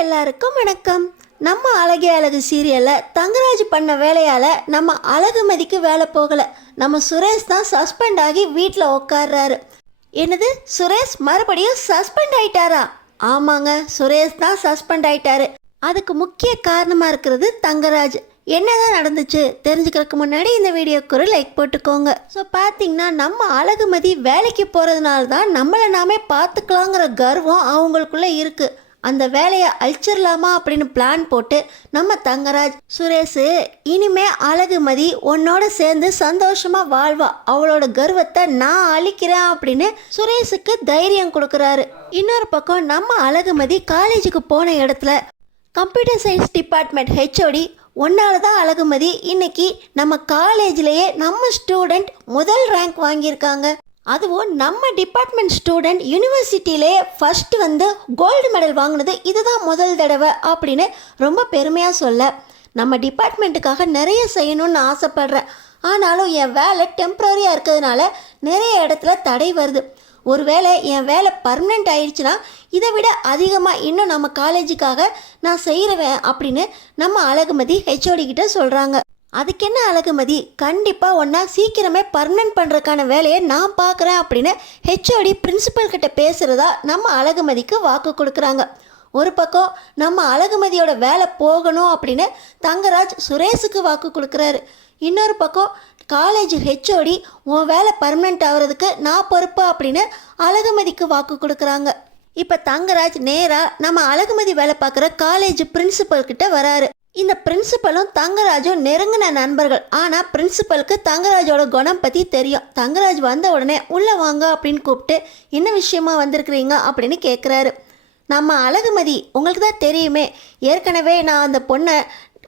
எல்லாருக்கும் வணக்கம். நம்ம அழகே அழகு சீரியலில் தங்கராஜ் பண்ண வேலையால் நம்ம அழகுமதிக்கு வேலை போகலை. நம்ம சுரேஷ் தான் சஸ்பெண்ட் ஆகி வீட்டில் உட்கார்றாரு. என்னது, சுரேஷ் மறுபடியும் சஸ்பெண்ட் ஆயிட்டாரா? ஆமாங்க, சுரேஷ் தான் சஸ்பெண்ட் ஆயிட்டாரு. அதுக்கு முக்கிய காரணமாக இருக்கிறது தங்கராஜ். என்னதான் நடந்துச்சு தெரிஞ்சுக்கிறதுக்கு முன்னாடி இந்த வீடியோக்கு ஒரு லைக் போட்டுக்கோங்க. ஸோ பார்த்தீங்கன்னா நம்ம அழகுமதி வேலைக்கு போகிறதுனால தான் நம்மளை நாமே பார்த்துக்கலாங்கிற கர்வம் அவங்களுக்குள்ளே இருக்குது. அந்த வேலையை அழிச்சிடலாமா அப்படின்னு பிளான் போட்டு நம்ம தங்கராஜ், சுரேஷ் இனிமே அழகுமதி உன்னோட சேர்ந்து சந்தோஷமா வாழ்வா, அவளோட கர்வத்தை நான் அழிக்கிறேன் அப்படின்னு சுரேஷுக்கு தைரியம் கொடுக்குறாரு. இன்னொரு பக்கம் நம்ம அழகுமதி காலேஜுக்கு போன இடத்துல கம்ப்யூட்டர் சயின்ஸ் டிபார்ட்மெண்ட் ஹெச்ஓடி, ஒன்னால தான் அழகுமதி இன்னைக்கு நம்ம காலேஜ்லேயே நம்ம ஸ்டூடெண்ட் முதல் ரேங்க் வாங்கியிருக்காங்க. அதுவும் நம்ம டிபார்ட்மெண்ட் ஸ்டூடெண்ட் யூனிவர்சிட்டியிலே ஃபஸ்ட்டு வந்து கோல்டு மெடல் வாங்கினது இதுதான் முதல் தடவை அப்படின்னு ரொம்ப பெருமையாக சொல்ல, நம்ம டிபார்ட்மெண்ட்டுக்காக நிறைய செய்யணும்னு ஆசைப்பட்றேன். ஆனாலும் என் வேலை டெம்ப்ரரியாக இருக்கிறதுனால நிறைய இடத்துல தடை வருது. ஒருவேளை என் வேலை பர்மனெண்ட் ஆயிடுச்சுன்னா இதை விட அதிகமாக இன்னும் நம்ம காலேஜுக்காக நான் செய்கிறவேன் அப்படின்னு நம்ம அழகுமதி ஹெச்ஓடி கிட்ட சொல்கிறாங்க. அதுக்கு என்ன அழகுமதி, கண்டிப்பாக ஒன்றா சீக்கிரமே பர்மனெண்ட் பண்ணுறதுக்கான வேலையை நான் பார்க்குறேன் அப்படின்னு ஹெச்ஓடி பிரின்சிபல் கிட்ட பேசுகிறதா நம்ம அழகுமதிக்கு வாக்கு கொடுக்குறாங்க. ஒரு பக்கம் நம்ம அழகுமதியோட வேலை போகணும் அப்படின்னு தங்கராஜ் சுரேஷுக்கு வாக்கு கொடுக்குறாரு. இன்னொரு பக்கம் காலேஜ் ஹெச்ஓடி உன் வேலை பர்மனெண்ட் ஆகிறதுக்கு நான் பொறுப்பு அப்படின்னு அழகுமதிக்கு வாக்கு கொடுக்குறாங்க. இப்போ தங்கராஜ் நேராக நம்ம அழகுமதி வேலை பார்க்குற காலேஜ் பிரின்சிபல் கிட்ட வராரு. இந்த பிரின்சிபலும் தங்கராஜும் நெருங்கின நண்பர்கள். ஆனால் பிரின்சிபலுக்கு தங்கராஜோட குணம் பற்றி தெரியும். தங்கராஜ் வந்த உடனே உள்ளே வாங்க அப்படின்னு கூப்பிட்டு என்ன விஷயமா வந்திருக்கிறீங்க அப்படின்னு கேட்குறாரு. நம்ம அழகுமதி, உங்களுக்கு தான் தெரியுமே, ஏற்கனவே நான் அந்த பொண்ணை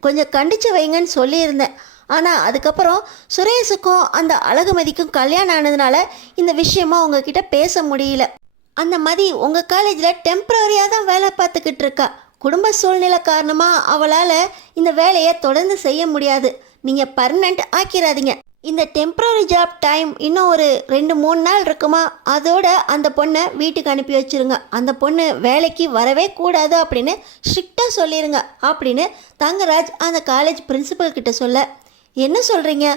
கொஞ்சம் கண்டித்து வைங்கன்னு சொல்லியிருந்தேன். ஆனால் அதுக்கப்புறம் சுரேஷுக்கும் அந்த அழகுமதிக்கும் கல்யாணம் ஆனதுனால இந்த விஷயமா உங்ககிட்ட பேச முடியல. அந்த மதி உங்கள் காலேஜில் டெம்ப்ரரியாக தான் வேலை பார்த்துக்கிட்டு இருக்கா. குடும்ப சூழ்நிலை காரணமாக அவளால் இந்த வேலையை தொடர்ந்து செய்ய முடியாது. நீங்கள் பர்மனெண்ட் ஆக்கிடாதீங்க. இந்த டெம்ப்ரரி ஜாப் டைம் இன்னும் ஒரு 2-3 நாள் இருக்குமா, அதோட அந்த பொண்ணை வீட்டுக்கு அனுப்பி வச்சுருங்க. அந்த பொண்ணு வேலைக்கு வரவே கூடாது அப்படின்னு ஸ்ட்ரிக்டாக சொல்லிடுங்க அப்படின்னு தங்கராஜ் அந்த காலேஜ் பிரின்சிபல் கிட்ட சொல்ல, என்ன சொல்கிறீங்க,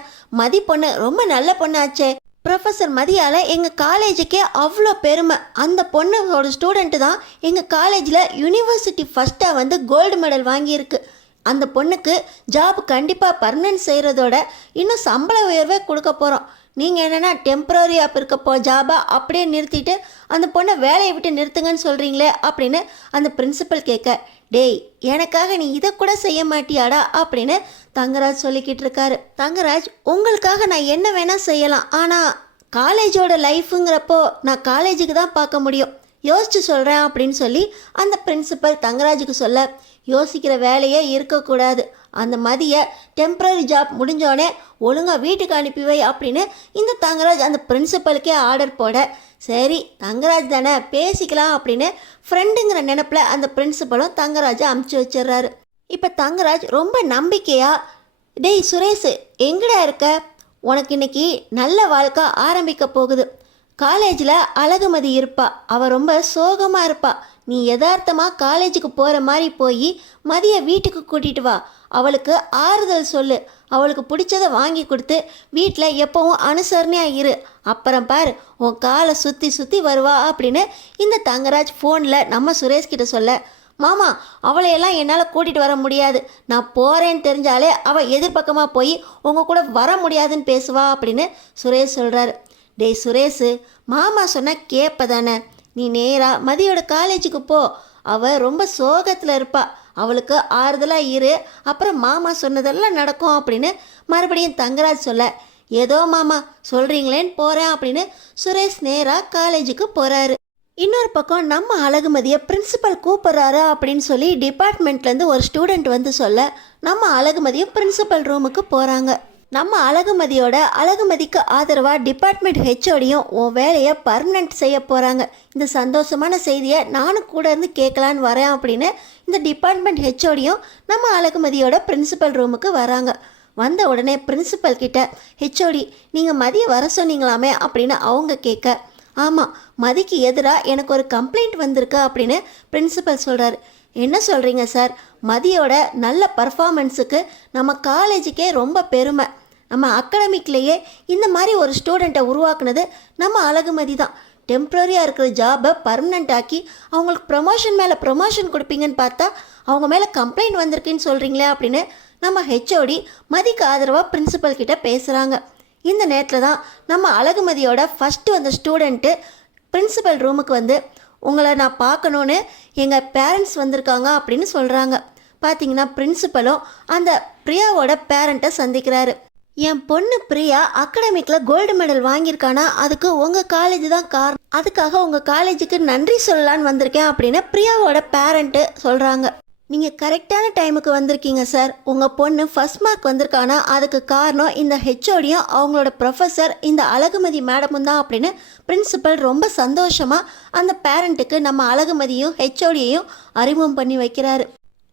மதி பொண்ணு ரொம்ப நல்ல பொண்ணாச்சே, ப்ரொஃபஸர் மதியால் எங்கள் காலேஜுக்கே அவ்வளோ பெருமை. அந்த பொண்ணோட ஸ்டூடெண்ட்டு தான் எங்கள் காலேஜில் யூனிவர்சிட்டி ஃபஸ்ட்டாக வந்து கோல்டு மெடல் வாங்கியிருக்கு. அந்த பொண்ணுக்கு ஜாப் கண்டிப்பாக பர்மனெண்ட் செய்கிறதோட இன்னும் சம்பள உயர்வே கொடுக்க போகிறோம். நீங்கள் என்னென்னா டெம்ப்ரரியாக இருக்கப்போ ஜாபா அப்படியே நிறுத்திட்டு அந்த பொண்ணை வேலையை விட்டு நிறுத்துங்கன்னு சொல்கிறீங்களே அப்படின்னு அந்த பிரின்சிபல் கேட்க, டேய் எனக்காக நீ இதை கூட செய்ய மாட்டியாடா அப்படின்னு தங்கராஜ் சொல்லிக்கிட்டு இருக்காரு. தங்கராஜ், உங்களுக்காக நான் என்ன வேணால் செய்யலாம், ஆனால் காலேஜோட லைஃபுங்கிறப்போ நான் காலேஜுக்கு தான் பார்க்க முடியும், யோசிச்சு சொல்கிறேன் அப்படின்னு சொல்லி அந்த பிரின்சிபல் தங்கராஜுக்கு சொல்ல, யோசிக்கிற வேலையே இருக்கக்கூடாது, அந்த மதியை டெம்ப்ரரி ஜாப் முடிஞ்சோடனே ஒழுங்காக வீட்டுக்கு அனுப்பி வை அப்படின்னு இந்த தங்கராஜ் அந்த பிரின்சிபலுக்கே ஆர்டர் போட, சரி தங்கராஜ் தானே பேசிக்கலாம் அப்படின்னு ஃப்ரெண்டுங்கிற நினப்பில் அந்த பிரின்சிபலும் தங்கராஜை அமுச்சு வச்சிடுறாரு. இப்போ தங்கராஜ் ரொம்ப நம்பிக்கையாக, டேய் சுரேஷ் எங்கடா இருக்க, உனக்கு இன்னைக்கு நல்ல வாழ்க்கை ஆரம்பிக்க போகுது. காலேஜில் அழகுமதி இருப்பா, அவள் ரொம்ப சோகமாக இருப்பா. நீ யதார்த்தமாக காலேஜுக்கு போகிற மாதிரி போய் மதியை வீட்டுக்கு கூட்டிகிட்டு வா, அவளுக்கு ஆறுதல் சொல்லு, அவளுக்கு பிடிச்சதை வாங்கி கொடுத்து வீட்டில் எப்போவும் அனுசரணையாக இரு, அப்புறம் பாரு உன் காலை சுற்றி சுற்றி வருவா அப்படின்னு இந்த தங்கராஜ் ஃபோனில் நம்ம சுரேஷ்கிட்ட சொல்ல, மாமா அவளையெல்லாம் என்னால் கூட்டிகிட்டு வர முடியாது, நான் போகிறேன்னு தெரிஞ்சாலே அவள் எதிர்பக்கமாக போய் உங்கள் கூட வர முடியாதுன்னு பேசுவா அப்படின்னு சுரேஷ் சொல்கிறாரு. டேய் சுரேஷ், மாமா சொன்னால் கேட்ப தானே, நீ நேராக மதியோட காலேஜுக்கு போ, அவள் ரொம்ப சோகத்தில் இருப்பா, அவளுக்கு ஆறுதலாக இரு, அப்புறம் மாமா சொன்னதெல்லாம் நடக்கும் அப்படின்னு மறுபடியும் தங்கராஜ் சொல்ல, ஏதோ மாமா சொல்கிறீங்களேன்னு போகிறேன் அப்படின்னு சுரேஷ் நேராக காலேஜுக்கு போகிறாரு. இன்னொரு பக்கம் நம்ம அழகுமதியை பிரின்சிபல் கூப்பிட்றாரு அப்படின்னு சொல்லி டிபார்ட்மெண்ட்லேருந்து ஒரு ஸ்டூடெண்ட் வந்து சொல்ல, நம்ம அழகுமதியும் பிரின்சிபல் ரூமுக்கு போகிறாங்க. நம்ம அழகுமதிக்கு ஆதரவாக டிபார்ட்மெண்ட் ஹெச்ஓடியும் உன் வேலையை பர்மனெண்ட் செய்ய போகிறாங்க. இந்த சந்தோஷமான செய்தியை நானும் கூட இருந்து கேட்கலான்னு வரேன் அப்படின்னு இந்த டிபார்ட்மெண்ட் ஹெச்ஓடியும் நம்ம அழகுமதியோட பிரின்சிபல் ரூமுக்கு வராங்க. வந்த உடனே பிரின்சிபல் கிட்ட, ஹெச்ஓடி நீங்கள் மதியை வர சொன்னீங்களாமே அப்படின்னு அவங்க கேட்க, ஆமாம் மதிக்கு எதிராக எனக்கு ஒரு கம்ப்ளைண்ட் வந்திருக்கு அப்படின்னு பிரின்சிபல் சொல்கிறாரு. என்ன சொல்கிறீங்க சார்? மதியோட நல்ல பர்ஃபார்மன்ஸுக்கு நம்ம காலேஜுக்கே ரொம்ப பெருமை. நம்ம அகாடமிக்லேயே இந்த மாதிரி ஒரு ஸ்டூடெண்ட்டை உருவாக்குனது நம்ம அழகுமதி தான். டெம்ப்ரரியாக இருக்கிற ஜாபை பர்மனெண்ட் ஆக்கி அவங்களுக்கு ப்ரமோஷன் மேலே ப்ரமோஷன் கொடுப்பீங்கன்னு பார்த்தா அவங்க மேலே கம்ப்ளைண்ட் வந்திருக்குன்னு சொல்கிறீங்களே அப்படின்னு நம்ம ஹெச்ஓடி மதிக்கு ஆதரவாக பிரின்சிபல் கிட்ட பேசுகிறாங்க. இந்த நேரத்தில் தான் நம்ம அழகுமதியோட ஃபஸ்ட்டு வந்த ஸ்டூடெண்ட்டு பிரின்சிபல் ரூமுக்கு வந்து உங்களை நான் பார்க்கணுன்னு எங்கள் பேரண்ட்ஸ் வந்திருக்காங்க அப்படின்னு சொல்கிறாங்க. பார்த்தீங்கன்னா பிரின்சிபலும் அந்த பிரியாவோட பேரண்ட்டை சந்திக்கிறாரு. என் பொண்ணு பிரியா அகாடமிக்கில் கோல்டு மெடல் வாங்கியிருக்கானா, அதுக்கு உங்கள் காலேஜ் தான் காரணம். அதுக்காக உங்கள் காலேஜுக்கு நன்றி சொல்லலான்னு வந்திருக்கேன் அப்படின்னு பிரியாவோட பேரண்ட்டு சொல்கிறாங்க. நீங்கள் கரெக்டான டைமுக்கு வந்திருக்கீங்க சார். உங்கள் பொண்ணு ஃபர்ஸ்ட் மார்க் வந்திருக்கானா, அதுக்கு காரணம் இந்த ஹெச்ஓடியும் அவங்களோட ப்ரொஃபஸர் இந்த அழகுமதி மேடமும் தான் அப்படின்னு பிரின்சிபல் ரொம்ப சந்தோஷமாக அந்த பேரண்ட்டுக்கு நம்ம அழகுமதியும் ஹெச்ஓடியையும் அறிமுகம் பண்ணி வைக்கிறாரு.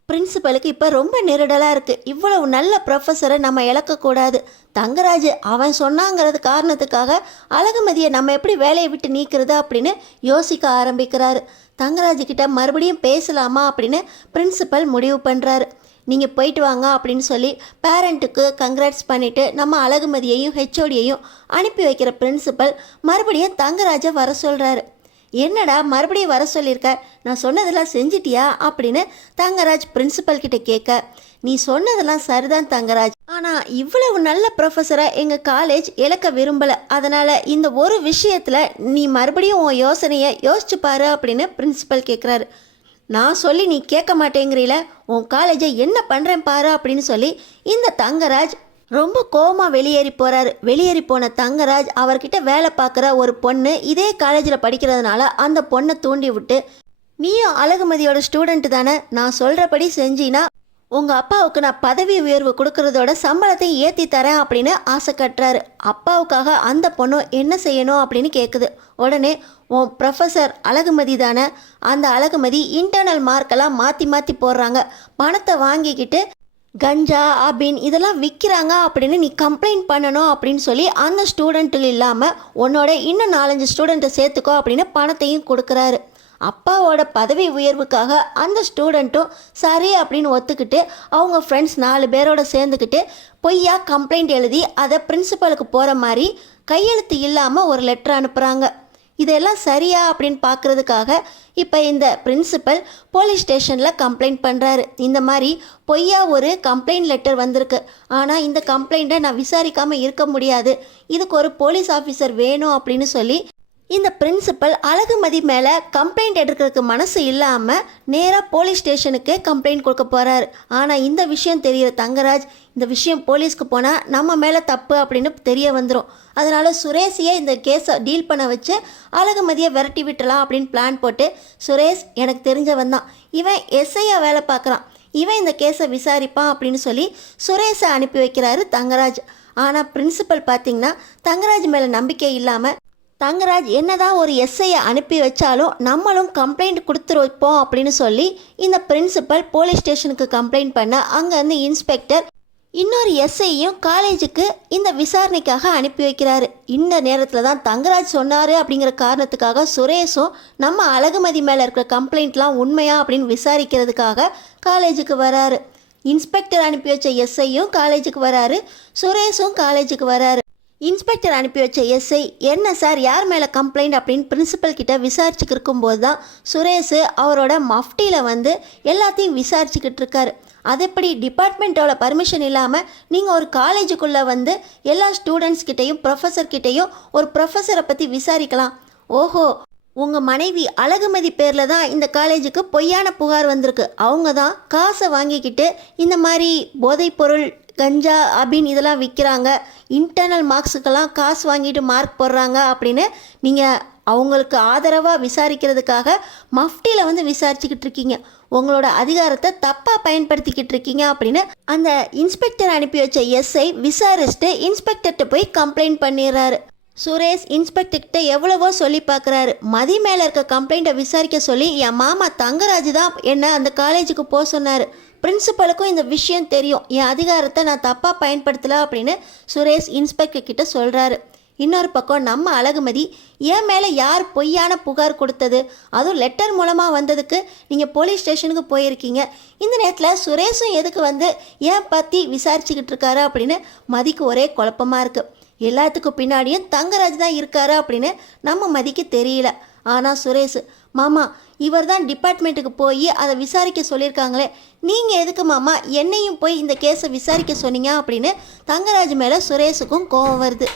பிரின்சிபலுக்கு இப்போ ரொம்ப நெருடலாக இருக்குது. இவ்வளவு நல்ல ப்ரொஃபஸரை நம்ம இழக்கக்கூடாது. தங்கராஜ் அவன் சொன்னாங்கிறது காரணத்துக்காக அழகுமதியை நம்ம எப்படி வேலையை விட்டு நீக்கிறது அப்படின்னு யோசிக்க ஆரம்பிக்கிறாரு. தங்கராஜ் கிட்ட மறுபடியும் பேசலாமா அப்படின்னு பிரின்சிபல் முடிவு பண்ணுறாரு. நீங்கள் போயிட்டு வாங்க அப்படின்னு சொல்லி பேரண்ட்டுக்கு கங்க்ராட்ஸ் பண்ணிவிட்டு நம்ம அழகுமதியையும் ஹெச்ஓடியையும் அனுப்பி வைக்கிற பிரின்சிபல் மறுபடியும் தங்கராஜை வர சொல்கிறாரு. என்னடா மறுபடியும் வர சொல்லியிருக்க, நான் சொன்னதெல்லாம் செஞ்சிட்டியா அப்படின்னு தங்கராஜ் பிரின்சிபல் கிட்ட கேட்க, நீ சொன்னதெல்லாம் சரிதான் தங்கராஜ், ஆனால் இவ்வளவு நல்ல ப்ரொஃபஸரை எங்கள் காலேஜ் இழக்க விரும்பலை. அதனால் இந்த ஒரு விஷயத்தில் நீ மறுபடியும் உன் யோசனையை யோசிச்சு பாரு அப்படின்னு பிரின்சிபல் கேட்குறாரு. நான் சொல்லி நீ கேட்க மாட்டேங்கிறீல, உன் காலேஜை என்ன பண்ணுறேன் பாரு அப்படின்னு சொல்லி இந்த தங்கராஜ் ரொம்ப கோவமாக வெளியேறி போகிறாரு. வெளியேறி போன தங்கராஜ் அவர்கிட்ட வேலை பார்க்குற ஒரு பொண்ணு இதே காலேஜில் படிக்கிறதுனால அந்த பொண்ணை தூண்டி விட்டு, நீயும் அழகுமதியோட ஸ்டூடெண்ட்டு தானே, நான் சொல்கிறபடி செஞ்சினா உங்கள் அப்பாவுக்கு நான் பதவி உயர்வு கொடுக்கறதோட சம்பளத்தை ஏற்றி தரேன் அப்படின்னு ஆசை கட்டுறாரு. அப்பாவுக்காக அந்த பொண்ணு என்ன செய்யணும் அப்படின்னு கேட்குது. உடனே உன் ப்ரொஃபஸர் அழகுமதி தானே, அந்த அழகுமதி இன்டர்னல் மார்க்கெல்லாம் மாற்றி மாற்றி போடுறாங்க, பணத்தை வாங்கிக்கிட்டு கஞ்சா அபின் இதெல்லாம் விற்கிறாங்க அப்படின்னு நீ கம்ப்ளைண்ட் பண்ணணும் அப்படின்னு சொல்லி அந்த ஸ்டூடெண்ட்டு இல்லாமல் உன்னோட இன்னும் 4-5 ஸ்டூடெண்ட்டை சேர்த்துக்கோ அப்படின்னு பணத்தையும் கொடுக்குறாரு. அப்பாவோட பதவி உயர்வுக்காக அந்த ஸ்டூடெண்ட்டும் சரி அப்படின்னு ஒத்துக்கிட்டு அவங்க ஃப்ரெண்ட்ஸ் 4 பேரோட சேர்ந்துக்கிட்டு பொய்யா கம்ப்ளைண்ட் எழுதி அதை பிரின்சிபலுக்கு போகிற மாதிரி கையெழுத்து இல்லாமல் ஒரு லெட்டர் அனுப்புகிறாங்க. இதெல்லாம் சரியா அப்படின்னு பார்க்குறதுக்காக இப்போ இந்த பிரின்சிபல் போலீஸ் ஸ்டேஷனில் கம்ப்ளைண்ட் பண்ணுறாரு. இந்த மாதிரி பொய்யா ஒரு கம்ப்ளைண்ட் லெட்டர் வந்திருக்கு, ஆனால் இந்த கம்ப்ளைண்ட்டை நான் விசாரிக்காமல் இருக்க முடியாது, இதுக்கு ஒரு போலீஸ் ஆஃபீஸர் வேணும் அப்படின்னு சொல்லி இந்த பிரின்சிபல் அழகுமதி மேலே கம்ப்ளைண்ட் எடுக்கிறதுக்கு மனசு இல்லாமல் நேராக போலீஸ் ஸ்டேஷனுக்கு கம்ப்ளைண்ட் கொடுக்க போகிறாரு. ஆனால் இந்த விஷயம் தெரிகிற தங்கராஜ், இந்த விஷயம் போலீஸ்க்கு போனால் நம்ம மேலே தப்பு அப்படின்னு தெரிய வந்துடும். அதனால் சுரேஷையே இந்த கேஸை டீல் பண்ண வச்சு அழகுமதியை விரட்டி விட்டுலாம் அப்படின்னு பிளான் போட்டு, சுரேஷ் எனக்கு தெரிஞ்சவன் தான், இவன் எஸ்ஐயாக வேலை பார்க்குறான், இவன் இந்த கேஸை விசாரிப்பான் அப்படின்னு சொல்லி சுரேஷை அனுப்பி வைக்கிறாரு தங்கராஜ். ஆனால் பிரின்சிபல் பார்த்திங்கன்னா தங்கராஜ் மேலே நம்பிக்கை இல்லாமல், தங்கராஜ் என்னதான் ஒரு எஸ்ஐயை அனுப்பி வச்சாலும் நம்மளும் கம்ப்ளைண்ட் கொடுத்துருப்போம் அப்படின்னு சொல்லி இந்த பிரின்சிபல் போலீஸ் ஸ்டேஷனுக்கு கம்ப்ளைண்ட் பண்ண அங்கேருந்து இன்ஸ்பெக்டர் இன்னொரு எஸ்ஐயும் காலேஜுக்கு இந்த விசாரணைக்காக அனுப்பி வைக்கிறாரு. இந்த நேரத்தில் தான் தங்கராஜ் சொன்னார் அப்படிங்கிற காரணத்துக்காக சுரேஷும் நம்ம அழகுமதி மேலே இருக்கிற கம்ப்ளைண்ட்லாம் உண்மையா அப்படின்னு விசாரிக்கிறதுக்காக காலேஜுக்கு வராரு. இன்ஸ்பெக்டர் அனுப்பி வச்ச எஸ்ஐயும் காலேஜுக்கு வராரு, சுரேஷும் காலேஜுக்கு வராரு. இன்ஸ்பெக்டர் அனுப்பி வச்ச எஸ்ஐ என்ன சார் யார் மேலே கம்ப்ளைண்ட் அப்படின்னு பிரின்சிபல் கிட்ட விசாரிச்சுட்டு இருக்கும்போது தான் சுரேஷ் அவரோட மஃப்டியில் வந்து எல்லாத்தையும் விசாரிச்சுக்கிட்டு இருக்காரு. அது எப்படி டிபார்ட்மெண்ட்டோட பர்மிஷன் இல்லாமல் நீங்கள் ஒரு காலேஜுக்குள்ளே வந்து எல்லா ஸ்டூடெண்ட்ஸ் கிட்டேயும் ப்ரொஃபஸர் கிட்டேயும் ஒரு ப்ரொஃபஸரை பற்றி விசாரிக்கலாம்? ஓஹோ, உங்கள் மனைவி அழகுமதி பேரில் தான் இந்த காலேஜுக்கு பொய்யான புகார் வந்திருக்கு, அவங்க தான் காசை வாங்கிக்கிட்டு இந்த மாதிரி போதைப்பொருள் கஞ்சா அபின் இதெல்லாம் விற்கிறாங்க, இன்டர்னல் மார்க்ஸுக்கெல்லாம் காசு வாங்கிட்டு மார்க் போடுறாங்க அப்படின்னு நீங்கள் அவங்களுக்கு ஆதரவாக விசாரிக்கிறதுக்காக மஃப்டியில் வந்து விசாரிச்சுக்கிட்டு இருக்கீங்க, உங்களோட அதிகாரத்தை தப்பாக பயன்படுத்திக்கிட்டு இருக்கீங்க அப்படின்னு அந்த இன்ஸ்பெக்டர் அனுப்பி வச்ச எஸ்ஐ விசாரிச்சுட்டு இன்ஸ்பெக்டர்கிட்ட போய் கம்ப்ளைண்ட் பண்ணிடுறாரு. சுரேஷ் இன்ஸ்பெக்டர்கிட்ட எவ்வளவோ சொல்லி பார்க்குறாரு, மதி மேலே இருக்க கம்ப்ளைண்ட்டை விசாரிக்க சொல்லி என் மாமா தங்கராஜ் தான் என்ன அந்த காலேஜுக்கு போக சொன்னார், பிரின்சிபலுக்கும் இந்த விஷயம் தெரியும், என் அதிகாரத்தை நான் தப்பாக பயன்படுத்தலை அப்படின்னு சுரேஷ் இன்ஸ்பெக்டர் கிட்ட சொல்கிறாரு. இன்னொரு பக்கம் நம்ம அழகுமதி என் மேலே யார் பொய்யான புகார் கொடுத்தது, அதுவும் லெட்டர் மூலமாக வந்ததுக்கு நீங்கள் போலீஸ் ஸ்டேஷனுக்கு போயிருக்கீங்க. இந்த நேரத்தில் சுரேஷும் எதுக்கு வந்து ஏன் பற்றி விசாரிச்சுக்கிட்டு இருக்காரு அப்படின்னு மதிக்கு ஒரே குழப்பமாக இருக்குது. எல்லாத்துக்கும் பின்னாடியும் தங்கராஜ் தான் இருக்காரு அப்படின்னு நம்ம மதிக்கு தெரியல. ஆனால் சுரேஷ், மாமா இவர் தான் டிபார்ட்மெண்ட்டுக்கு போய் அதை விசாரிக்க சொல்லியிருக்காங்களே, நீங்கள் எதுக்கு மாமா என்னையும் போய் இந்த கேஸை விசாரிக்க சொன்னீங்க அப்படின்னு தங்கராஜ் மேலே சுரேஷுக்கும் கோபம் வருது.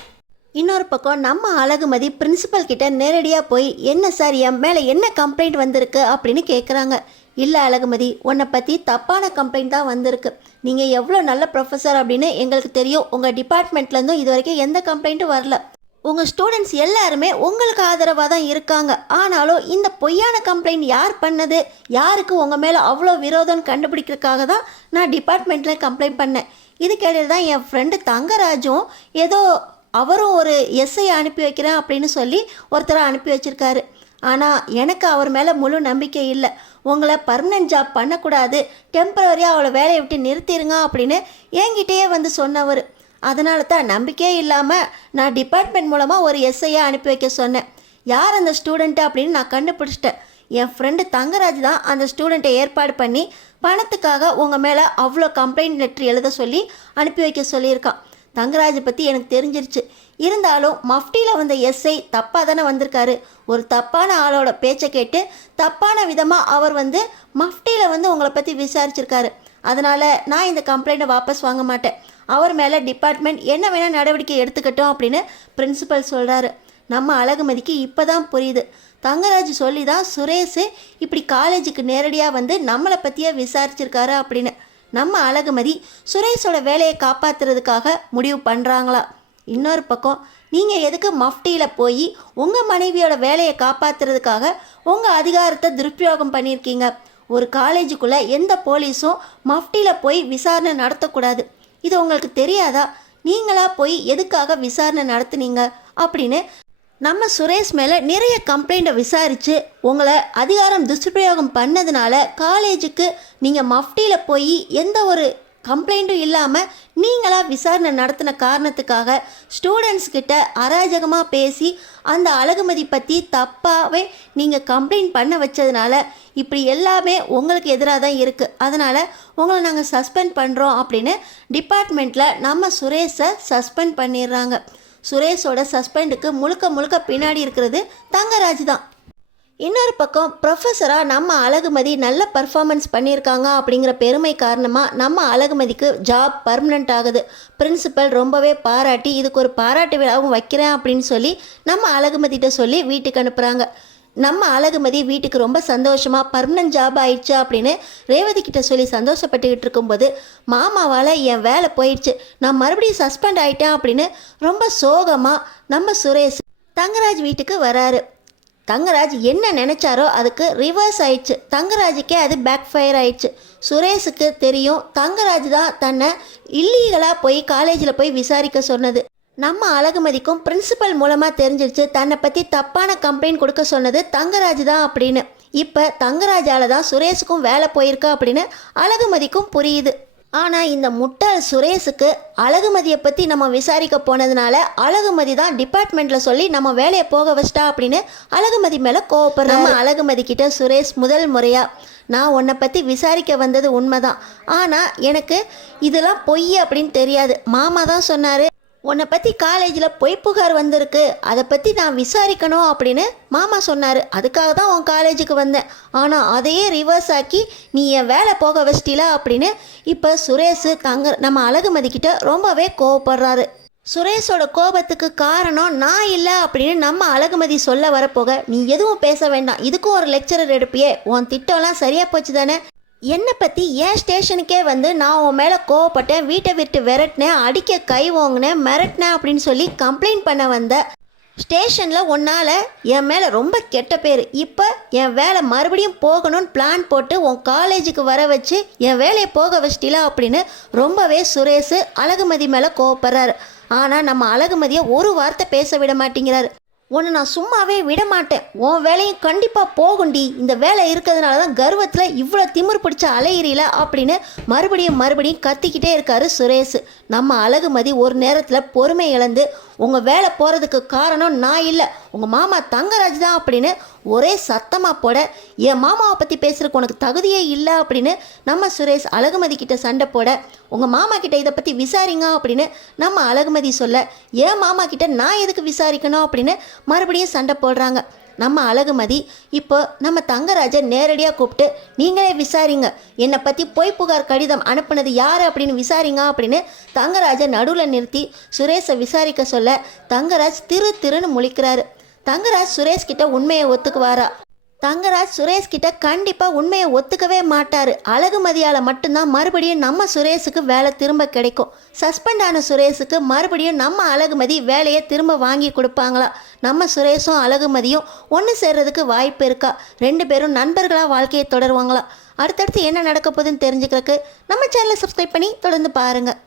இன்னொரு பக்கம் நம்ம அழகுமதி பிரின்சிபல் கிட்ட நேரடியாக போய் என்ன சார் என் மேலே என்ன கம்ப்ளைண்ட் வந்திருக்கு அப்படின்னு கேட்குறாங்க. இல்லை அழகுமதி, உன்னை பற்றி தப்பான கம்ப்ளைண்ட் தான் வந்திருக்கு. நீங்கள் எவ்வளோ நல்ல ப்ரொஃபஸர் அப்படின்னு எங்களுக்கு தெரியும். உங்கள் டிபார்ட்மெண்ட்லேருந்தும் இது வரைக்கும் எந்த கம்ப்ளைண்ட்டும் வரல. உங்கள் ஸ்டூடெண்ட்ஸ் எல்லாருமே உங்களுக்கு ஆதரவாக தான் இருக்காங்க. ஆனாலும் இந்த பொய்யான கம்ப்ளைண்ட் யார் பண்ணது, யாருக்கு உங்கள் மேலே அவ்வளோ விரோதம்னு கண்டுபிடிக்கிறதுக்காக தான் நான் டிபார்ட்மெண்ட்டில் கம்ப்ளைண்ட் பண்ணேன். இதுக்கிடையில் தான் என் ஃப்ரெண்டு தங்கராஜும் ஏதோ அவரும் ஒரு எஸ்ஐ அனுப்பி வைக்கிறேன் அப்படின்னு சொல்லி ஒருத்தரை அனுப்பி வச்சுருக்காரு. ஆனால் எனக்கு அவர் மேலே முழு நம்பிக்கை இல்லை. உங்களை பர்மனெண்ட் ஜாப் பண்ணக்கூடாது, டெம்பரரியாக அவளை வேலையை விட்டு நிறுத்திடுங்க அப்படின்னு என்கிட்டயே வந்து சொன்னவர். அதனால தான் நம்பிக்கையே இல்லாமல் நான் டிபார்ட்மெண்ட் மூலமாக ஒரு எஸ்ஐயை அனுப்பி வைக்க சொன்னேன். யார் அந்த ஸ்டூடெண்ட்டு அப்படின்னு நான் கண்டுபிடிச்சிட்டேன். என் ஃப்ரெண்டு தங்கராஜ் தான் அந்த ஸ்டூடெண்ட்டை ஏற்பாடு பண்ணி பணத்துக்காக உங்கள் மேலே அவ்வளோ கம்ப்ளைண்ட் லெட்ரு எழுத சொல்லி அனுப்பி வைக்க சொல்லியிருக்கான். தங்கராஜை பற்றி எனக்கு தெரிஞ்சிருச்சு. இருந்தாலும் மஃப்டியில் வந்த எஸ்ஐ தப்பாக தானே வந்திருக்காரு. ஒரு தப்பான ஆளோட பேச்சை கேட்டு தப்பான விதமாக அவர் வந்து மஃப்டியில் வந்து உங்களை பற்றி விசாரிச்சிருக்காரு. அதனால் நான் இந்த கம்ப்ளைண்ட்டை வாபஸ் வாங்க மாட்டேன். அவர் மேலே டிபார்ட்மெண்ட் என்ன வேணால் நடவடிக்கை எடுத்துக்கட்டும் அப்படின்னு பிரின்சிபல் சொல்கிறாரு. நம்ம அழகுமதிக்கு இப்போ தான் புரியுது. தங்கராஜ் சொல்லி தான் சுரேஷ் இப்படி காலேஜுக்கு நேரடியாக வந்து நம்மளை பற்றியே விசாரிச்சிருக்காரு அப்படின்னு. நம்ம அழகுமதி சுரேஷோட வேலையை காப்பாற்றுறதுக்காக முடிவு பண்ணுறாங்களா? இன்னொரு பக்கம் நீங்கள் எதுக்கு மஃப்டியில் போய் உங்கள் மனைவியோட வேலையை காப்பாற்றுறதுக்காக உங்கள் அதிகாரத்தை துருப்பியோகம் பண்ணியிருக்கீங்க? ஒரு காலேஜுக்குள்ளே எந்த போலீஸும் மஃப்டியில் போய் விசாரணை நடத்தக்கூடாது. இது உங்களுக்கு தெரியாதா? நீங்களா போய் எதுக்காக விசாரணை நடத்துனீங்க அப்படின்னு நம்ம சுரேஷ் மேலே நிறைய கம்ப்ளைண்ட்டை விசாரித்து உங்களை அதிகாரம் துஷ்பிரயோகம் பண்ணதுனால காலேஜுக்கு நீங்கள் மஃப்டியில் போய் எந்த ஒரு கம்ப்ளைண்ட்டும் இல்லாமல் நீங்களாக விசாரணை நடத்தின காரணத்துக்காக ஸ்டூடெண்ட்ஸ் கிட்ட அராஜகமாக பேசி அந்த அழகுமதி பற்றி தப்பாகவே நீங்கள் கம்ப்ளைண்ட் பண்ண வச்சதுனால இப்படி எல்லாமே உங்களுக்கு எதிராக தான் இருக்குது. அதனால் உங்களை நாங்கள் சஸ்பெண்ட் பண்ணுறோம் அப்படின்னு டிபார்ட்மெண்ட்டில் நம்ம சுரேஷை சஸ்பெண்ட் பண்ணிடுறாங்க. சுரேஷோட சஸ்பெண்டுக்கு முழுக்க முழுக்க பின்னாடி இருக்கிறது தங்கராஜ் தான். இன்னொரு பக்கம் ப்ரொஃபஸராக நம்ம அழகுமதி நல்ல பர்ஃபார்மன்ஸ் பண்ணியிருக்காங்க அப்படிங்கிற பெருமை காரணமாக நம்ம அழகுமதிக்கு ஜாப் பர்மனெண்ட் ஆகுது. பிரின்சிபல் ரொம்பவே பாராட்டி இதுக்கு ஒரு பாராட்டு விழாவும் வைக்கிறேன் அப்படின்னு சொல்லி நம்ம அழகுமதிகிட்ட சொல்லி வீட்டுக்கு அனுப்புகிறாங்க. நம்ம அழகுமதி வீட்டுக்கு ரொம்ப சந்தோஷமாக பர்மனெண்ட் ஜாப் ஆயிடுச்சு அப்படின்னு ரேவதி கிட்ட சொல்லி சந்தோஷப்பட்டுக்கிட்டு இருக்கும்போது மாமாவால் என் வேலை போயிடுச்சு, நான் மறுபடியும் சஸ்பெண்ட் ஆகிட்டேன் அப்படின்னு ரொம்ப சோகமாக நம்ம சுரேஷ் தங்கராஜ் வீட்டுக்கு வராரு. தங்கராஜ் என்ன நினச்சாரோ அதுக்கு ரிவர்ஸ் ஆயிடுச்சு. தங்கராஜுக்கே அது பேக் ஃபயர் ஆயிடுச்சு. சுரேஷுக்கு தெரியும் தங்கராஜ் தான் தன்னை இல்லீகலாக போய் காலேஜில் போய் விசாரிக்க சொன்னது. நம்ம அழகுமதிக்கும் பிரின்சிபல் மூலமாக தெரிஞ்சிருச்சு தன்னை பற்றி தப்பான கம்ப்ளைண்ட் கொடுக்க சொன்னது தங்கராஜ் தான் அப்படின்னு. இப்போ தங்கராஜால் தான் சுரேஷுக்கும் வேலை போயிருக்கா அப்படின்னு அழகுமதிக்கும் புரியுது. ஆனால் இந்த முட்டாள் சுரேஷுக்கு அழகுமதியை பற்றி நம்ம விசாரிக்க போனதுனால அழகுமதி தான் டிபார்ட்மெண்ட்டில் சொல்லி நம்ம வேலையை போக வச்சிட்டா அப்படின்னு அழகுமதி மேலே கோவப்படுற நம்ம அழகுமதி கிட்ட சுரேஷ் முதல் முறையாக நான் உன்னை பற்றி விசாரிக்க வந்தது உண்மைதான், ஆனால் எனக்கு இதெல்லாம் பொய் அப்படின்னு தெரியாது. மாமா தான் சொன்னார் உன்னை பற்றி காலேஜில் பொய் புகார் வந்திருக்கு, அதை பற்றி நான் விசாரிக்கணும் அப்படின்னு மாமா சொன்னார். அதுக்காக தான் உன் காலேஜுக்கு வந்தேன். ஆனால் அதையே ரிவர்ஸ் ஆக்கி நீ என் வேலை போக வச்சிட்டில அப்படின்னு இப்போ சுரேஷ் நம்ம அழகுமதிக்கிட்ட ரொம்பவே கோவப்படுறாரு. சுரேஷோட கோபத்துக்கு காரணம் நான் இல்லை அப்படின்னு நம்ம அழகுமதி சொல்ல வரப்போக நீ எதுவும் பேச வேண்டாம், இதுக்கும் ஒரு லெக்சரர் எடுப்பியே, உன் திட்டம்லாம் சரியாக போச்சு தானே, என்னை பற்றி ஏன் ஸ்டேஷனுக்கே வந்து நான் உன் மேலே கோவப்பட்டேன், வீட்டை விட்டு விரட்டினேன், அடிக்க கை வாங்கினேன், மிரட்டினேன் அப்படின்னு சொல்லி கம்ப்ளைண்ட் பண்ண வந்த ஸ்டேஷனில் உன்னால் என் மேலே ரொம்ப கெட்ட பேர். இப்போ என் வேலை மறுபடியும் போகணும்னு பிளான் போட்டு உன் காலேஜுக்கு வர வச்சு என் வேலையை போக வச்சிட்டில அப்படின்னு ரொம்பவே சுரேஷ் அழகுமதி மேலே கோவப்படுறாரு. ஆனால் நம்ம அழகுமதியை ஒரு வார்த்தை பேச விட மாட்டேங்கிறாரு. உன்னை நான் சும்மாவே விட மாட்டேன், உன் வேலையும் கண்டிப்பாக போகுண்டி, இந்த வேலை இருக்கிறதுனால தான் கர்வத்தில் இவ்வளோ திமிர் பிடிச்ச அலையிறில அப்படின்னு மறுபடியும் கத்திக்கிட்டே இருக்காரு சுரேஷ். நம்ம அழகுமதி ஒரு நேரத்தில் பொறுமை இழந்து உங்கள் வேலை போகிறதுக்கு காரணம் நான் இல்லை, உங்கள் மாமா தங்கராஜ் தான் அப்படின்னு ஒரே சத்தமாக போட, என் மாமாவை பற்றி பேசுகிறதுக்கு உனக்கு தகுதியே இல்லை அப்படின்னு நம்ம சுரேஷ் அழகுமதி கிட்ட சண்டை போட, உங்கள் மாமா கிட்ட இதை பற்றி விசாரிங்க அப்படின்னு நம்ம அழகுமதி சொல்ல, என் மாமா கிட்ட நான் எதுக்கு விசாரிக்கணும் அப்படின்னு மறுபடியும் சண்டை போடுறாங்க. நம்ம அழகுமதி இப்போ நம்ம தங்கராஜை நேரடியாக கூப்பிட்டு, நீங்களே விசாரிங்க, என்னை பற்றி பொய் புகார் கடிதம் அனுப்புனது யார் அப்படின்னு விசாரிங்க அப்படின்னு தங்கராஜை நடுவில் நிறுத்தி சுரேஷை விசாரிக்க சொல்ல, தங்கராஜ் திருன்னு முழிக்கிறாரு. தங்கராஜ் சுரேஷ் கிட்ட உண்மையை ஒத்துக்குவாரா? தங்கராஜ் சுரேஷ் கிட்ட கண்டிப்பாக உண்மையை ஒத்துக்கவே மாட்டார். அழகுமதியால் மட்டும்தான் மறுபடியும் நம்ம சுரேஷுக்கு வேலை திரும்ப கிடைக்கும். சஸ்பெண்ட் ஆன சுரேஷுக்கு மறுபடியும் நம்ம அழகுமதி வேலையை திரும்ப வாங்கி கொடுப்பாங்களா? நம்ம சுரேஷும் அழகுமதியும் ஒன்று சேர்றதுக்கு வாய்ப்பு இருக்கா? 2 பேரும் நண்பர்களாக வாழ்க்கையை தொடருவாங்களா? அடுத்தடுத்து என்ன நடக்க போகுதுன்னு தெரிஞ்சுக்கிறதுக்கு நம்ம சேனலை சப்ஸ்கிரைப் பண்ணி தொடர்ந்து பாருங்கள்.